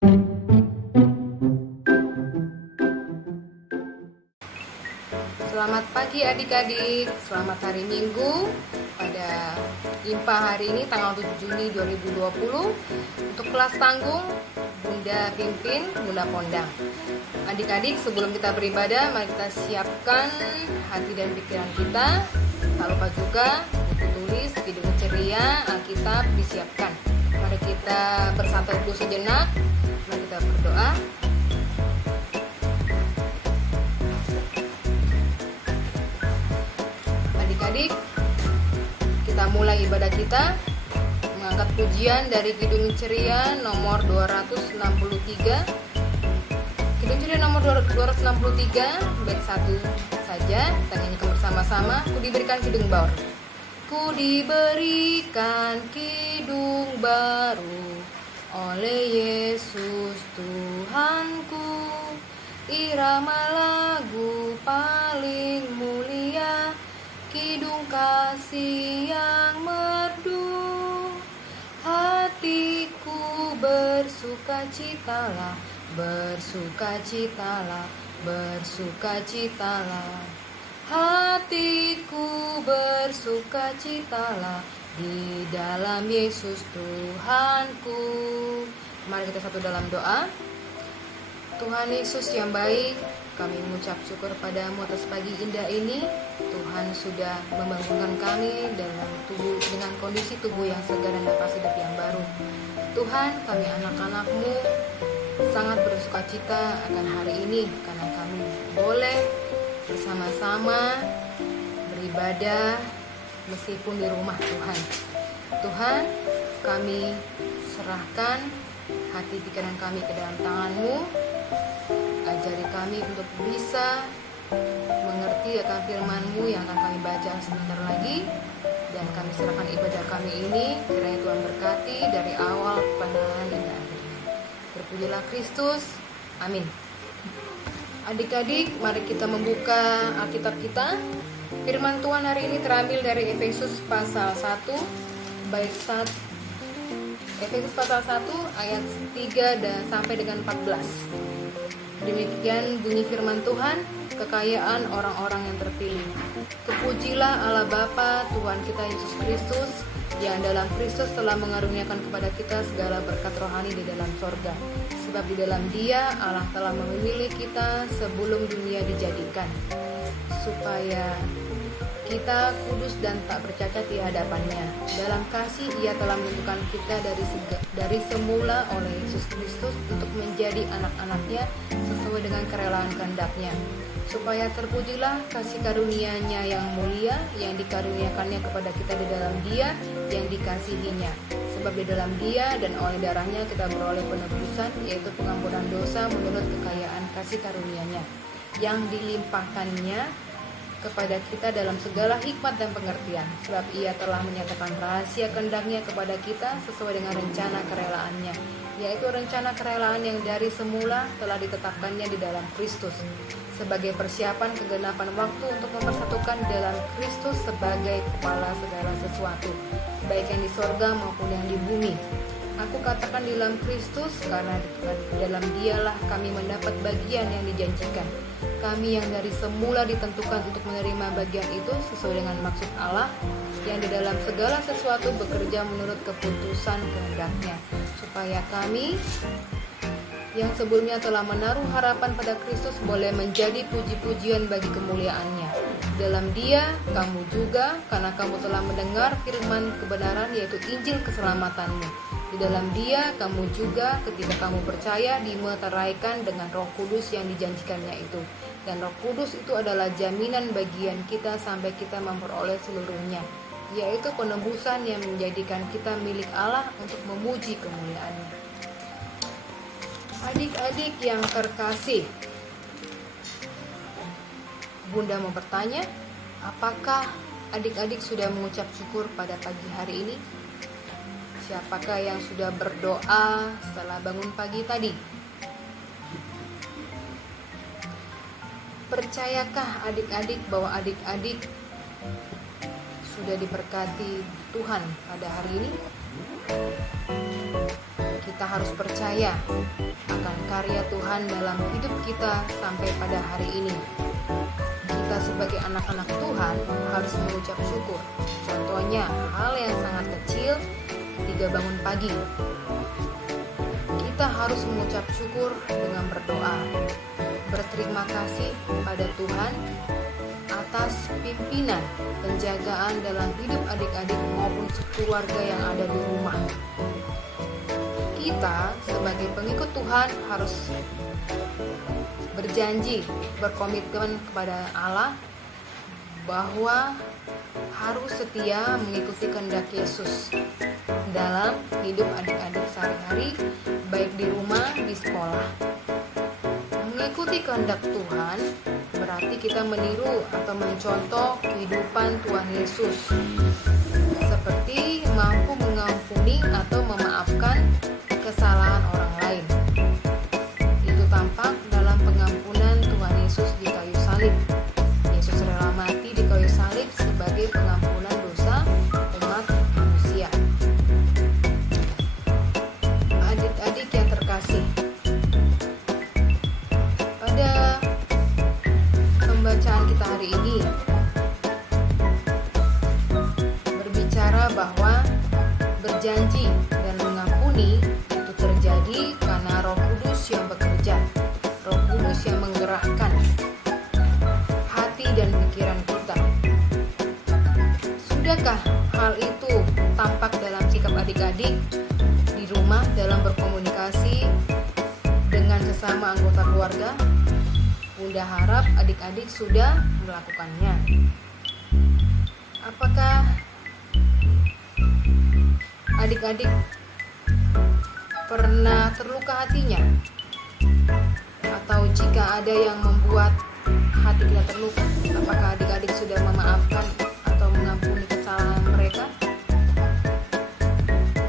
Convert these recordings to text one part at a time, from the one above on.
Selamat pagi adik-adik, selamat hari Minggu pada IMPA hari ini tanggal 7 Juni 2020 untuk kelas tanggung Bunda Pimpin, Bunda Pondang. Adik-adik, sebelum kita beribadah, mari kita siapkan hati dan pikiran kita. Tak lupa juga buku tulis, video ceria, Alkitab disiapkan. Mari kita bersatu dulu sejenak, mari kita berdoa. Adik-adik, kita mulai ibadah kita mengangkat pujian dari Kidung Ceria nomor 263. Kidung Ceria nomor 263 bait 1 saja, kita nyanyikan bersama-sama. Ku diberikan kidung baru. Ku diberikan kidung baru oleh Yesus Tuhanku, irama lagu paling mulia, kidung kasih yang merdu. Hatiku bersukacitalah, bersukacitalah, bersukacitalah. Hatiku bersukacitalah di dalam Yesus Tuhanku. Mari kita satu dalam doa. Tuhan Yesus yang baik, kami mengucap syukur padamu atas pagi indah ini. Tuhan sudah membangunkan kami dengan kondisi tubuh yang segar dan nafas hidup yang baru. Tuhan, kami anak-anakmu sangat bersukacita akan hari ini karena kami boleh bersama-sama beribadah meskipun di rumah Tuhan. Tuhan, kami serahkan hati pikiran kami ke dalam tangan-Mu. Ajari kami untuk bisa mengerti akan firman-Mu yang akan kami baca sebentar lagi. Dan kami serahkan ibadah kami ini, kiranya Tuhan berkati dari awal pandangan hingga akhirnya. Terpujilah Kristus. Amin. Adik-adik, mari kita membuka Alkitab kita. Firman Tuhan hari ini terambil dari Efesus pasal 1 bait 1. Efesus pasal 1 ayat 3 dan sampai dengan 14. Demikian bunyi firman Tuhan, kekayaan orang-orang yang terpilih. Terpujilah Allah Bapa Tuhan kita Yesus Kristus, yang dalam Kristus telah mengaruniakan kepada kita segala berkat rohani di dalam sorga. Sebab di dalam Dia Allah telah memilih kita sebelum dunia dijadikan, supaya kita kudus dan tak bercacat di hadapannya. Dalam kasih Ia telah menentukan kita dari semula oleh Yesus Kristus untuk menjadi anak-anaknya sesuai dengan kerelaan kehendak-Nya, supaya terpujilah kasih karunia-Nya yang mulia yang dikaruniakannya kepada kita di dalam Dia yang dikasihinya. Sebab di dalam Dia dan oleh darahnya kita beroleh penebusan, yaitu pengampunan dosa menurut kekayaan kasih karunia-Nya yang dilimpahkannya kepada kita dalam segala hikmat dan pengertian. Sebab Ia telah menyatakan rahasia kehendak-Nya kepada kita sesuai dengan rencana kerelaan-Nya, yaitu rencana kerelaan yang dari semula telah ditetapkannya di dalam Kristus, sebagai persiapan kegenapan waktu untuk mempersatukan dalam Kristus sebagai kepala segala sesuatu, baik yang di sorga maupun yang di bumi. Aku katakan di dalam Kristus, karena di dalam Dialah kami mendapat bagian yang dijanjikan. Kami yang dari semula ditentukan untuk menerima bagian itu sesuai dengan maksud Allah, yang di dalam segala sesuatu bekerja menurut keputusan kehendak-Nya, supaya kami yang sebelumnya telah menaruh harapan pada Kristus boleh menjadi puji-pujian bagi kemuliaan-Nya. Dalam Dia, kamu juga, karena kamu telah mendengar firman kebenaran, yaitu Injil keselamatan-Mu. Di dalam Dia, kamu juga ketika kamu percaya dimeteraikan dengan Roh Kudus yang dijanjikannya itu. Dan Roh Kudus itu adalah jaminan bagian kita sampai kita memperoleh seluruhnya, yaitu penebusan yang menjadikan kita milik Allah untuk memuji kemuliaan-Nya. Adik-adik yang terkasih, Bunda mau bertanya, apakah adik-adik sudah mengucap syukur pada pagi hari ini? Siapakah yang sudah berdoa setelah bangun pagi tadi? Percayakah adik-adik bahwa adik-adik sudah diberkati Tuhan pada hari ini? Kita harus percaya akan karya Tuhan dalam hidup kita sampai pada hari ini. Kita sebagai anak-anak Tuhan harus mengucap syukur. Contohnya hal yang sangat kecil, 3 bangun pagi. Kita harus mengucap syukur dengan berdoa, berterima kasih pada Tuhan atas pimpinan, penjagaan dalam hidup adik-adik maupun keluarga yang ada di rumah. Kita sebagai pengikut Tuhan harus berjanji, berkomitmen kepada Allah bahwa harus setia mengikuti kehendak Yesus dalam hidup adik-adik sehari-hari, baik di rumah, di sekolah. Mengikuti kehendak Tuhan berarti kita meniru atau mencontoh kehidupan Tuhan Yesus, seperti mampu mengampuni atau memaafkan kesalahan orang lain. Itu tampak dalam pengampunan Tuhan Yesus di kayu salib. Yesus rela mati di kayu salib sebagai pengampunan dosa umat manusia. Adik-adik yang terkasih, pada pembacaan kita hari ini berbicara bahwa berjanji dan mengampuni itu terjadi karena Roh Kudus yang bekerja, Roh Kudus yang menggerakkan hati dan pikiran kita. Sudahkah hal itu tampak dalam sikap adik-adik di rumah dalam berkomunikasi dengan sesama anggota keluarga? Bunda harap adik-adik sudah melakukannya. Apakah adik-adik pernah terluka hatinya? Atau jika ada yang membuat hati kita terluka, apakah adik-adik sudah memaafkan atau mengampuni kesalahan mereka?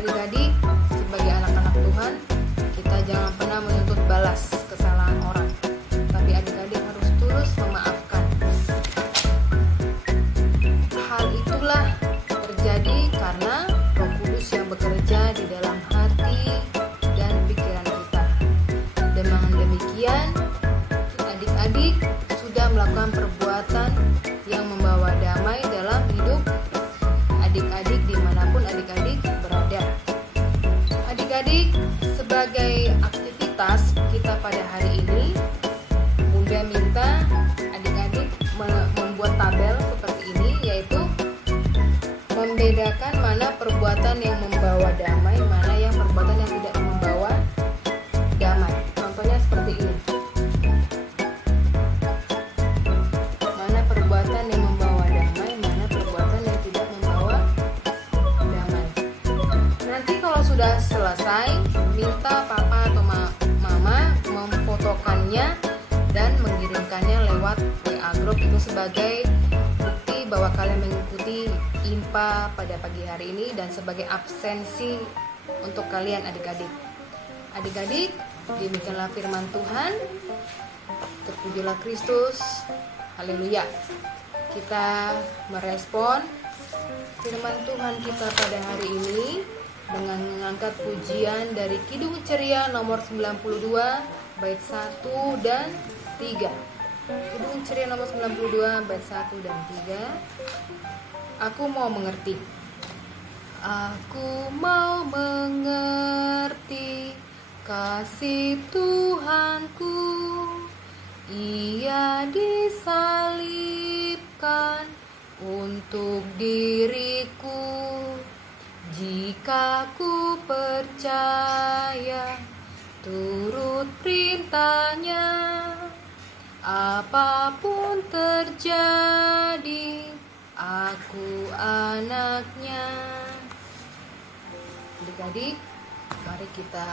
Adik-adik, sebagai anak-anak Tuhan, kita jangan pernah menuntut balas kesalahan orang, tapi adik-adik harus tulus memaafkan. Hal itulah terjadi karena Roh Kudus yang bekerja di dalam hati dan pikiran kita. Dengan demikian, adik-adik sudah melakukan perbuatan yang membawa damai dalam hidup adik-adik dimanapun adik-adik berada. Adik-adik, sebagai aktivitas kita pada hari ini, Bunda minta adik-adik membuat tabel seperti ini, yaitu membedakan mana perbuatan yang membawa damai, mana yang perbuatan yang tidak membawa damai. Contohnya seperti ini. Mana perbuatan yang membawa damai, mana perbuatan yang tidak membawa damai. Nanti kalau sudah selesai, minta papa atau mama memfotokannya dan mengirimkannya lewat WA Group. Itu sebagai bukti bahwa kalian mengikuti IMPA pada pagi hari ini dan sebagai absensi untuk kalian adik-adik. Adik-adik, demikianlah firman Tuhan. Terpujilah Kristus. Haleluya. Kita merespon firman Tuhan kita pada hari ini dengan mengangkat pujian dari Kidung Ceria nomor 92 bait 1 dan 3. Kidung Ceria nomor 92 bait 1 dan 3. Aku mau mengerti. Aku mau mengerti kasih Tuhanku. Ia disalibkan untuk diriku. Jika ku percaya turut perintahnya, apapun terjadi, aku anaknya. Adik-adik, mari kita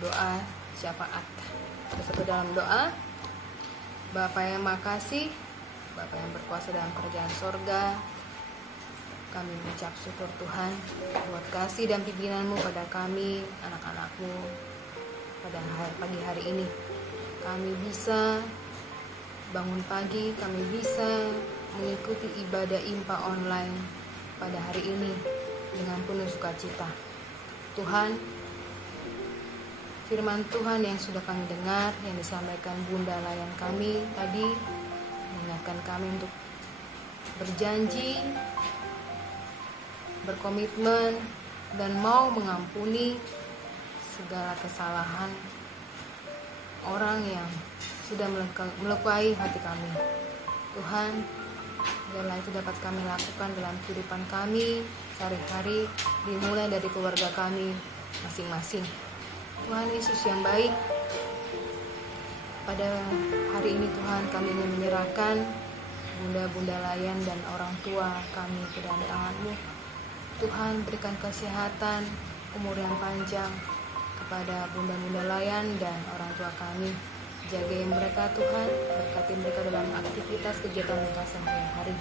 doa syafaat. Bersatu dalam doa. Bapa yang makasih, Bapa yang berkuasa dalam kerajaan sorga, kami mengucap syukur Tuhan buat kasih dan pimpinan-Mu pada kami, anak-anak-Mu, pada pagi hari ini. Kami bisa bangun pagi, kami bisa mengikuti ibadah IMPA online pada hari ini dengan penuh sukacita. Tuhan, firman Tuhan yang sudah kami dengar, yang disampaikan Bunda Layan kami tadi, mengingatkan kami untuk berjanji, berkomitmen, dan mau mengampuni segala kesalahan orang yang sudah melukai hati kami. Tuhan, biarlah itu dapat kami lakukan dalam kehidupan kami sehari-hari, dimulai dari keluarga kami masing-masing. Tuhan Yesus yang baik, pada hari ini Tuhan kami ingin menyerahkan Bunda-Bunda Layan dan orang tua kami ke dalam tangan-Mu. Tuhan, berikan kesehatan, umur yang panjang kepada Bunda-Bunda Layan dan orang tua kami. Jagai mereka Tuhan, berkati mereka dalam aktivitas kegiatan mereka sehari-hari.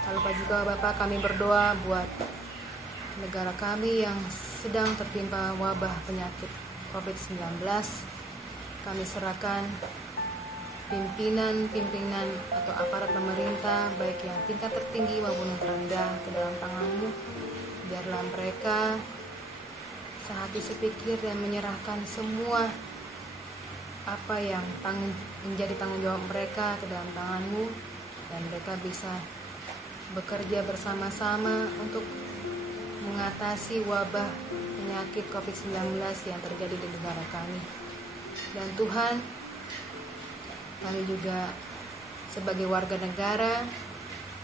Tak lupa juga Bapak, kami berdoa buat negara kami yang sedang tertimpa wabah penyakit COVID-19. Kami serahkan pimpinan atau aparat pemerintah, baik yang tingkat tertinggi maupun yang terendah, ke dalam tangan-Mu. Biarlah mereka sehati sepikir dan menyerahkan semua apa yang menjadi tanggung jawab mereka ke dalam tangan-Mu, dan mereka bisa bekerja bersama-sama untuk mengatasi wabah penyakit COVID-19 yang terjadi di negara kami. Dan Tuhan, kami juga sebagai warga negara,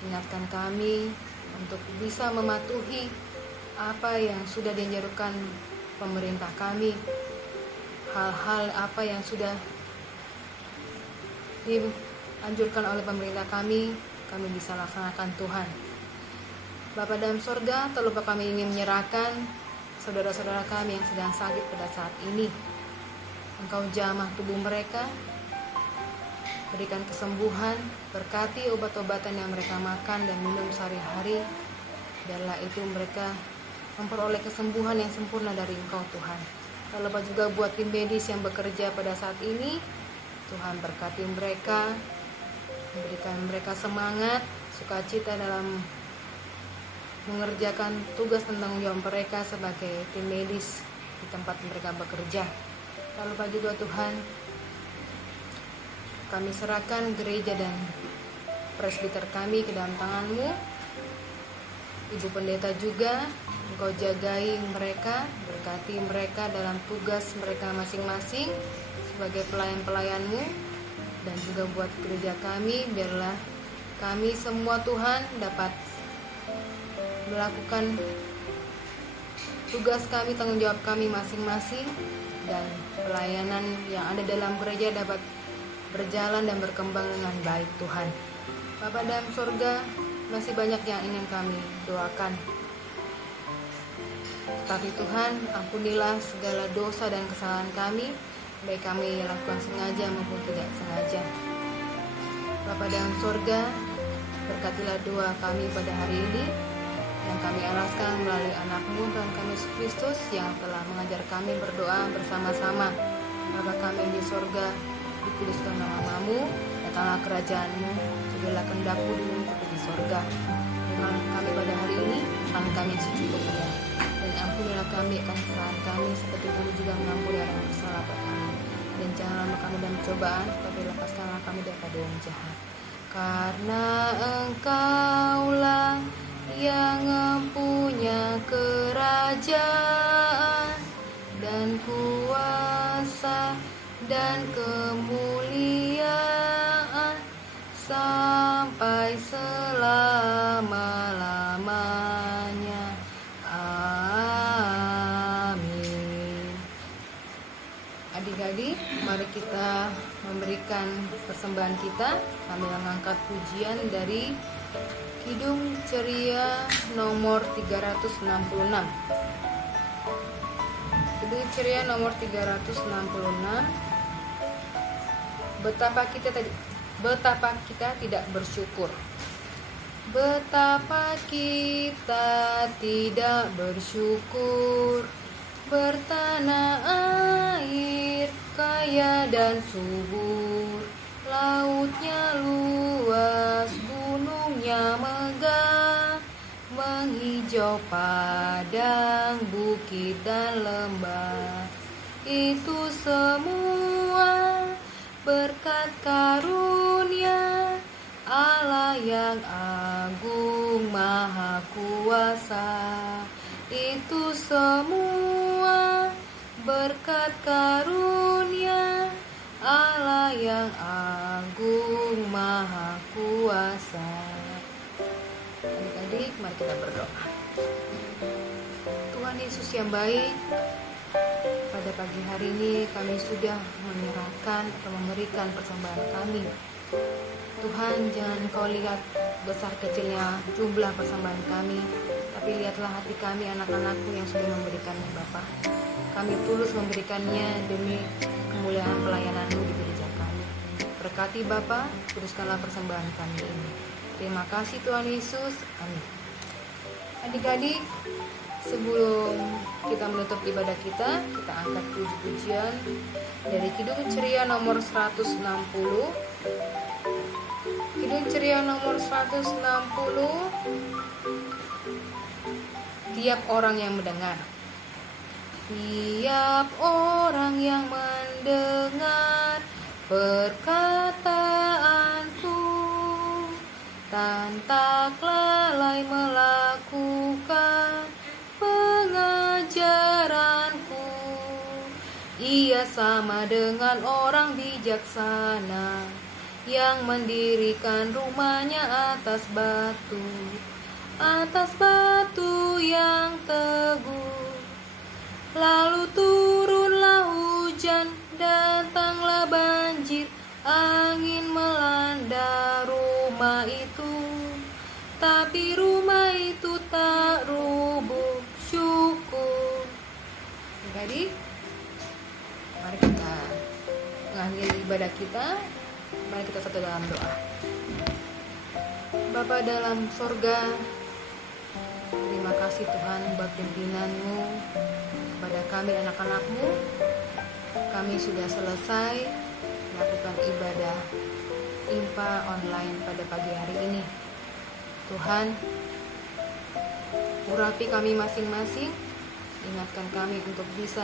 ingatkan kami untuk bisa mematuhi apa yang sudah dianjurkan pemerintah kami, hal-hal apa yang sudah dianjurkan oleh pemerintah kami bisa laksanakan Tuhan. Bapa dalam sorga, tak lupa kami ingin menyerahkan saudara-saudara kami yang sedang sakit pada saat ini. Engkau jamah tubuh mereka, berikan kesembuhan, berkati obat-obatan yang mereka makan dan minum sehari-hari. Biarlah itu mereka memperoleh kesembuhan yang sempurna dari Engkau Tuhan. Tak lupa juga buat tim medis yang bekerja pada saat ini, Tuhan berkati mereka, berikan mereka semangat, sukacita dalam mengerjakan tugas dan tanggung jawab mereka sebagai tim medis di tempat mereka bekerja. Tak lupa juga Tuhan, kami serahkan gereja dan presbiter kami ke dalam tangan-Mu. Ibu pendeta juga, Engkau jagai mereka, berkati mereka dalam tugas mereka masing-masing sebagai pelayan-pelayan-Mu. Dan juga buat gereja kami, biarlah kami semua Tuhan dapat melakukan tugas kami, tanggung jawab kami masing-masing, dan pelayanan yang ada dalam gereja dapat berjalan dan berkembang dengan baik Tuhan. Bapa dalam sorga, masih banyak yang ingin kami doakan, tapi Tuhan, ampunilah segala dosa dan kesalahan kami, baik kami lakukan sengaja maupun tidak sengaja. Bapa dalam sorga, berkatilah doa kami pada hari ini yang kami alaskan melalui anak-Mu Tuhan kami Yesus Kristus yang telah mengajar kami berdoa bersama-sama. Bapa kami di sorga, dikuduskan nama-Mu, datanglah kerajaan-Mu, jadilah kehendak-Mu di bumi seperti di sorga. Firman kami pada hari ini, makan kami secukupnya, dan ampunilah kami akan kesalahan kami seperti kami juga mengampuni orang yang bersalah pada kami. Dan janganlah lama kami dalam cobaan, tapi lepaskanlah kami daripada yang jahat. Karena Engkaulah yang mempunyai kerajaan dan kuasa dan kemuliaan sampai selama-lamanya. Amin. Adik-adik, mari kita memberikan persembahan kita sambil mengangkat pujian dari Kidung Ceria nomor 366. Kidung Ceria nomor 366. Betapa kita tidak bersyukur. Betapa kita tidak bersyukur, bertanah air kaya dan subur, lautnya luas, gunungnya megah, menghijau padang, bukit dan lembah. Itu semua berkat karunia Allah yang agung maha kuasa. Itu semua berkat karunia Allah yang agung maha kuasa. Adik-adik, mari kita berdoa. Tuhan Yesus yang baik, pada pagi hari ini kami sudah menyerahkan atau memberikan persembahan kami. Tuhan, jangan Kau lihat besar kecilnya jumlah persembahan kami, tapi lihatlah hati kami, anak-anakku yang sudah memberikannya Bapa. Kami tulus memberikannya demi kemuliaan pelayanan-Mu di gereja kami. Berkati Bapa, kuduskanlah persembahan kami ini. Terima kasih Tuhan Yesus, amin. Adik-adik, sebelum kita menutup ibadah kita angkat puji-pujian dari Kidung Ceria nomor 160. Kidung Ceria nomor 160. Tiap orang yang mendengar. Tiap orang yang mendengar perkataanku, tak lalai melakukan pengajaranku. Ia sama dengan orang bijaksana yang mendirikan rumahnya atas batu yang teguh. Lalu turunlah hujan, datanglah banjir, angin melanda rumah itu, tapi rumah itu tak rubuh. Syukur. Jadi, mari kita mengakhiri ibadah kita. Mari kita satu dalam doa. Bapa dalam sorga, terima kasih Tuhan buat pimpinan-Mu kepada kami anak-anak-Mu. Kami sudah selesai melakukan ibadah IMPA online pada pagi hari ini. Tuhan, urapi kami masing-masing, ingatkan kami untuk bisa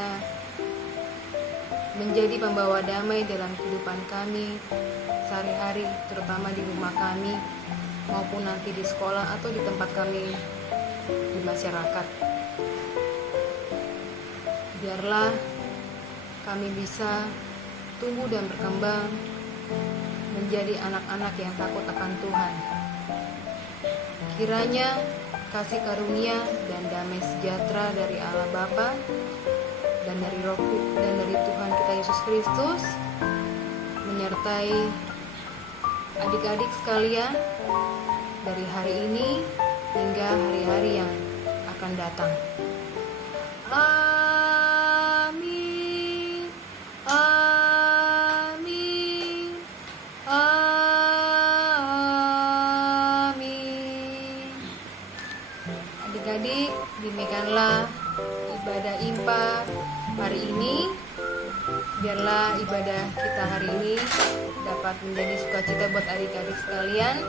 menjadi pembawa damai dalam kehidupan kami sehari-hari, terutama di rumah kami maupun nanti di sekolah atau di tempat kami di masyarakat. Biarlah kami bisa tumbuh dan berkembang menjadi anak-anak yang takut akan Tuhan. Kiranya kasih karunia dan damai sejahtera dari Allah Bapa dan dari Tuhan kita Yesus Kristus menyertai adik-adik sekalian dari hari ini hingga hari-hari yang akan datang. Amin. Amin. Amin. Adik-adik, demikianlah ibadah IMPA hari ini. Biarlah ibadah kita hari ini dapat menjadi sukacita buat adik-adik sekalian,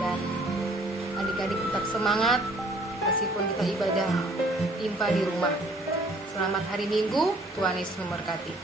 dan adik-adik tetap semangat meskipun kita ibadah IMPA di rumah. Selamat hari Minggu, Tuhan Yesus memberkati.